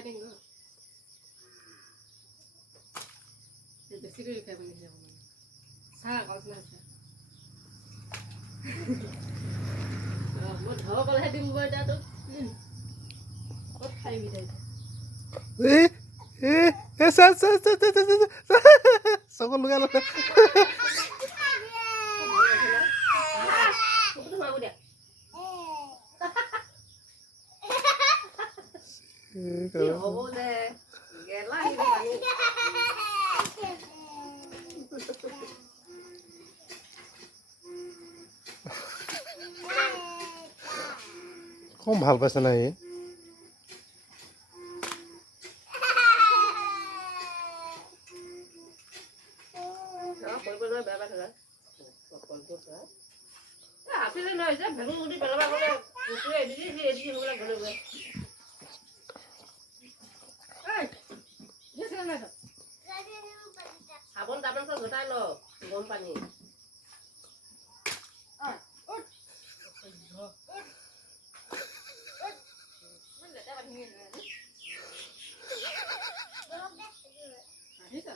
খাই দিম ন বেছি কৰি খাই বুলি যাব চাহ কচনা আছে মই ধৰ কলহে দিম মই এতিয়া তোক ক'ত খাইবি তই চকু লগাই লগাই হ'ব দে গেলা কম ভাল পাইছে নাই আছিলে নহয় যে ভেলু গুটি পেলাবা গ'লে এদিন হ'বলৈ গ'লে গৈ চাবোন তাবোন চব গোটাই ল গৰম পানী আহিছা